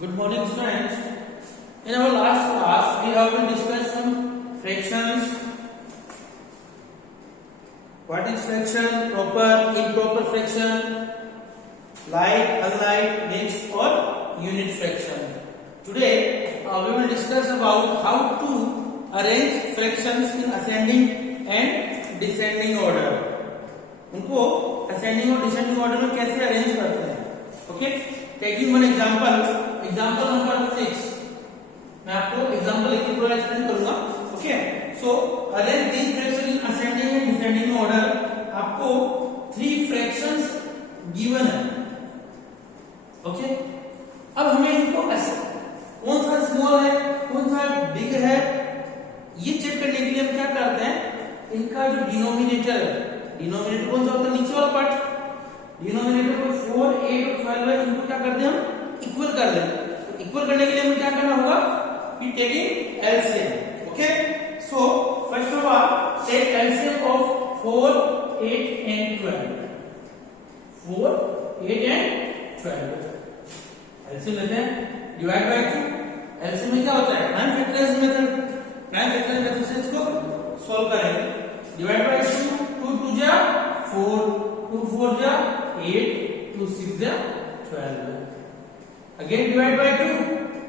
Good morning, students. In our last class, we have been discussed some fractions. What is fraction? Proper, improper fraction, like, unlike, mixed, or unit fraction. Today, we will discuss about how to arrange fractions in ascending and descending order. उनको ascending और descending order में कैसे arrange करते हैं? Okay? Taking one example. Example number 6 मैं आपको example एक पूरा एक्सप्लेन करूंगा. Okay, so arrange these fraction in ascending and descending order. आपको 3 फ्रैक्शंस गिवन है. ओके, अब हमें इनको कौन सा स्मॉल है कौन सा बिग है ये चेक करने के लिए हम क्या करते हैं, इनका जो डिनोमिनेटर है, डिनोमिनेटर कौन सा होता है, नीचे वाला पार्ट. डिनोमिनेटर को 4, 8 और 12 है, इनको क्या करते हैं हम इक्वल कर दें. तो इक्वल करने के लिए हमें क्या करना होगा, we taking LCM. Okay, so first of all take LCM of 4, 8 and 12. 4, 8 and 12 LCM लेते हैं, डिवाइड बाय 2. एलसीएम में क्या होता है, prime factorize method. Prime factorize method से इसको सॉल्व करेंगे. डिवाइड बाय 2, 2 2 जा 4, 2 4 जा 8, 2 6 जा 12. Again divide by 2.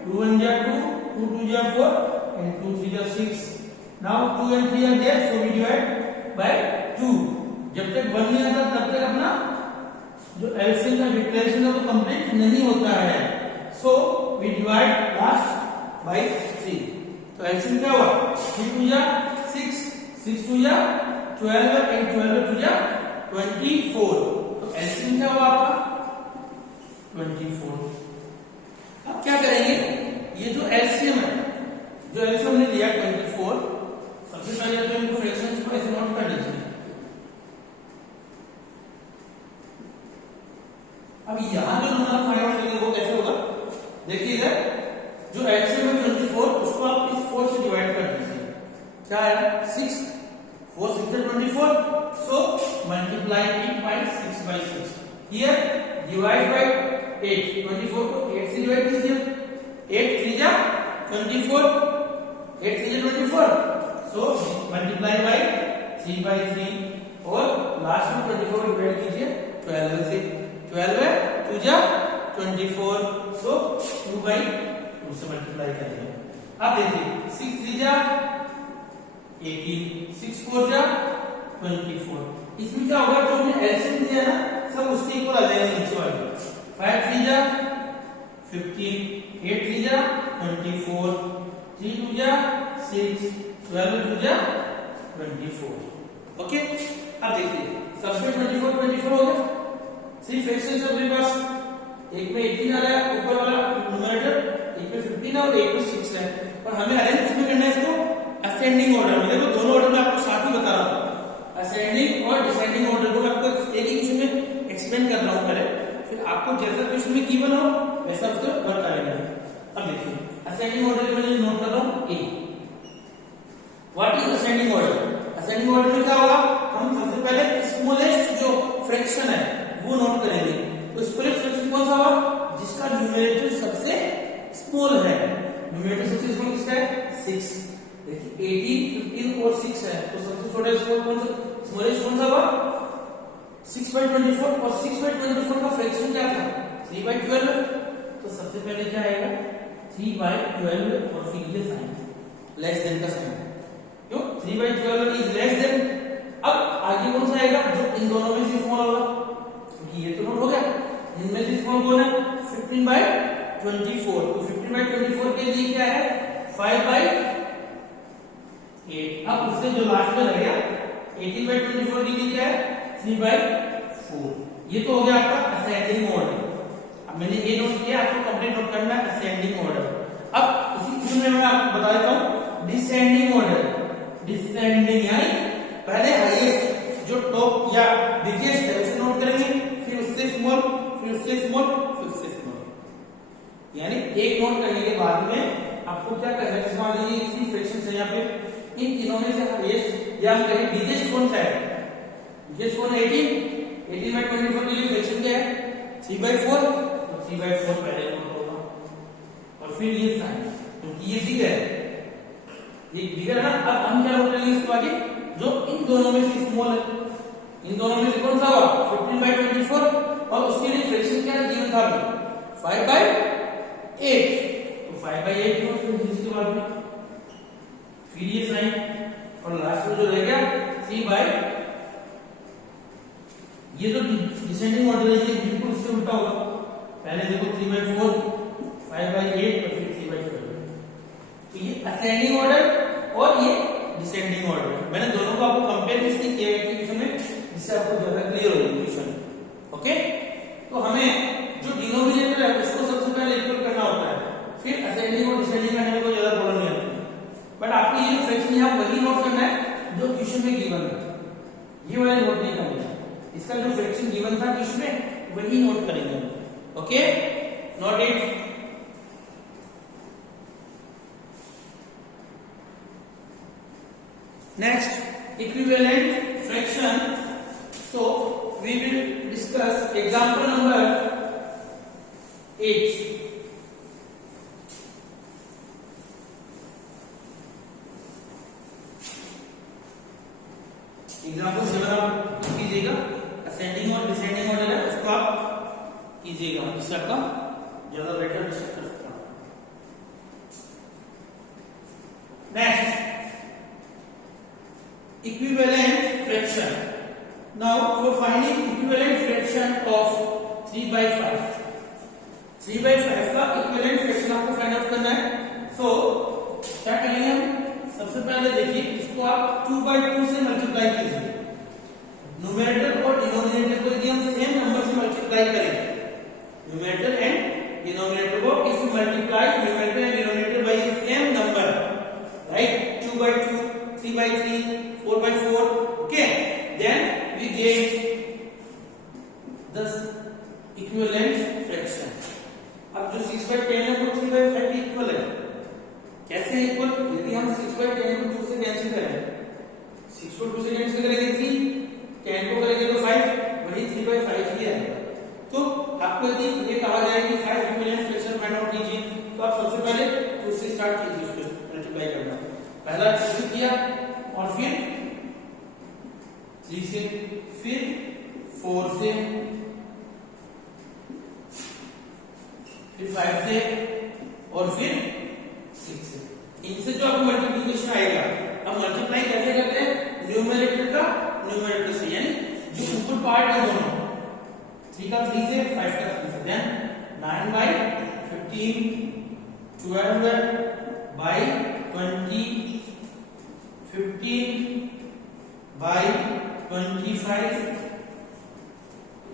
2 1 ja 2, 2 2 ja 4, and 2 3 ja 6. Now 2 and 3 are there, so we divide by 2. जब तक 1 नहीं आता तब तक अपना जो एलसीएम का फैक्टराइजेशन है वो कंप्लीट नहीं होता है. So we divide last by 3. तो एलसीएम क्या हुआ, 3 2 ja 6, 6 2 ja 12 and 12 2 ja 24. तो एलसीएम क्या हुआ आपका 24. अब क्या करेंगे, ये जो एलसीएम है, जो एलसीएम ने लिया 24, सबसे पहले तो इनको फ्रैक्शंस को ऐसे नोट कर लीजिए. अब यहां जो नंबर फाइंड आउट करेंगे वो कैसे होगा, देखिए इधर जो एलसीएम है 24, उसको आप इस 4 से डिवाइड कर दीजिए. क्या आया 6, 4 6 24, so multiply it by 6 by 6. Here divide by 8, 24 को 8 से डिवाइड कीजिए. 8 3 जा 24, 8 3 जा 24, सो मल्टीप्लाई बाय 3 by 3 और लास्ट में 24 को डिवाइड कीजिए 12 से. 12 2 जा 24, सो 2 by 2 से मल्टीप्लाई करेंगे. अब देखिए 6 3 जा 18, 6 4 जा 24. इसमें क्या होगा, जो हमने एलसीएम दिया ना सब उसके इक्वल आ जाएगा नीचे वाले. 5 3 जा 15, 8 3 जा 24, 3 2 जा 6, 12 2 जा 24. ओके, अब देखिए सबसे 24 24 हो गया. 3 फ्रैक्शंस है अपने पास, एक में 18 आ रहा है ऊपर वाला न्यूमरेटर, एक में 15 है और एक में 6 है. और हमें अरेंज किसमें करना है इसको, असेंडिंग ऑर्डर में. देखो दोनों ऑर्डर में आपको साथ ही बता रहा हूं, असेंडिंग और डिसेंडिंग ऑर्डर को मैं आपको एक ही क्वेश्चन में एक्सप्लेन कर रहा हूं पहले, फिर आपको जैसा क्वेश्चन में गिवन हो वैसा उसको वर्क करेंगे. अब देखिए असेंडिंग ऑर्डर में नोट कर रहा हूं A. What is ascending order, ascending order में क्या होगा, हम सबसे पहले स्मॉलेस्ट जो फ्रैक्शन है वो नोट करेंगे. तो स्मॉलेस्ट फ्रैक्शन कौन सा होगा, जिसका न्यूमरेटर सबसे स्मॉल है. न्यूमरेटर सबसे स्मॉल किसका है 6. देखिए 18 15 और 6 है, तो सबसे छोटा स्मॉल कौन सा, स्मॉलेस्ट कौन सा होगा 6 by 24. और 6 by 24 का फ्रैक्शन क्या था 3 by 12. तो सबसे पहले क्या आएगा 3 by 12 और फिर ये साइन लेस देन का साइन. क्यों 3 by 12 इज लेस देन. अब आगे कौन सा आएगा, जो इन दोनों में से स्मॉल होगा, क्योंकि ये तो नोट हो गया. इनमें से स्मॉल कौन है 15 by 24. तो 15 by 24 के लिए क्या है 5 by 8. अब उससे जो लास्ट में रह गया 18 by 24 के लिए क्या है 3 by 4. ये तो हो गया आपका असेंडिंग ऑर्डर. अब मैंने ये नोट किया, आपको कंप्लीट नोट करना है असेंडिंग ऑर्डर. अब इसी क्वेश्चन में मैं आपको बता देता हूं डिसेंडिंग ऑर्डर. डिसेंडिंग यानी पहले हाईएस्ट जो टॉप या बिगेस्ट है उसे नोट करेंगे, फिर उससे स्मॉल, फिर उससे स्मॉल, फिर उससे स्मॉल. यानी एक नोट करने के बाद में आपको क्या करना है, मान लीजिए 3 फ्रैक्शंस है यहाँ पे, इन तीनों में से हाईएस्ट या हम कहें बिगेस्ट कौन सा है, बिगेस्ट कौन है 18. 18 by 24 के लिए फ्रैक्शन क्या है 3/4. तो 3/4 पहले नोट होगा. और फिर ये साइन, क्योंकि ये बिग है, ये बिग है ना। अब हम क्या नोट करेंगे इसको आगे, जो इन दोनों में से स्मॉल है, इन दोनों में से कौन सा हुआ 15/24, और उसके लिए फ्रैक्शन क्या गिवन था 5/8, तो 5/8 नोट करेंगे इसके बाद में, फिर ये साइन, और लास्ट में जो रह गया 3/, ये जो डिसेंडिंग ऑर्डर है ये बिल्कुल इससे उल्टा होगा, पहले देखो 3/4, 5/8 और फिर 3/12, तो ये असेंडिंग ऑर्डर और ये डिसेंडिंग ऑर्डर। मैंने दोनों को आपको कंपेयर इसलिए किया है क्वेश्चन में, जिससे आपको ज्यादा क्लियर हो जाए क्वेश्चन। ओके, तो हमें जो डिनोमिनेटर है उसको सबसे पहले इक्वल करना होता है, फिर असेंडिंग और डिसेंडिंग करने में कोई ज्यादा प्रॉब्लम नहीं आती, बट आपको ये फ्रैक्शन यहाँ वही नोट करना है जो क्वेश्चन में गिवन है, ये वाले नोट नहीं करना है, इसका जो फ्रैक्शन गिवन था क्वेश्चन में वही नोट करेंगे। Okay, note it. Next, equivalent fraction. So we will discuss example number 8. Example 7 आप कीजिएगा, असेंडिंग और डिसेंडिंग ऑर्डर है उसको आप कीजिएगा, इससे आपका ज्यादा बेटर डिस्कस कर सकता हूं। Next, equivalent fraction. Now for finding equivalent fraction of 3/5, 3/5 का equivalent fraction आपको फाइंड आउट करना है। So क्या करेंगे हम, सबसे पहले देखिए इसको आप 2/2 से मल्टीप्लाई कीजिए, न्यूमरेटर और डिनोमिनेटर को यदि हम सेम नंबर से मल्टीप्लाई करेंगे, न्यूमरेटर एंड डिनोमिनेटर को if you multiply numerator and denominator by the same number, right, 2/2, 3/3, 4/4, okay, then we get the equivalent fraction। अब जो 6/10 है वो 3/5 के इक्वल है, कैसे इक्वल, यदि हम 6/10 को 2 से कैंसिल करें, 6 को 2 से कैंसिल करेंगे 3, 10 को करेंगे तो 5, वही 3/5 ही है। तो आपको यदि ये कहा जाए कि 5 इक्विवेलेंट फ्रैक्शन फाइंड आउट कीजिए, तो आप सबसे पहले 2 से स्टार्ट कीजिए उसको मल्टीप्लाई करना, पहला 2 से किया और फिर 3 से, फिर 4 से, फिर 5 से और फिर 6 से। इनसे जो आपको मल्टीप्लिकेशन आएगा, अब मल्टीप्लाई कैसे करते हैं, न्यूमरेटर का न्यूमरेटर से, यानी जो ऊपर पार्ट है दोनों, 3 का 3 से, 5 का 3 से, then 9/15, 12/20, 15/25,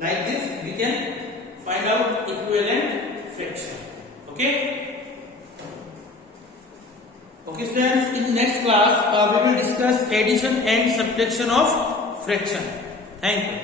like this we can find out equivalent fraction. Okay, students, in next class we will discuss addition and subtraction of fraction. Thank you.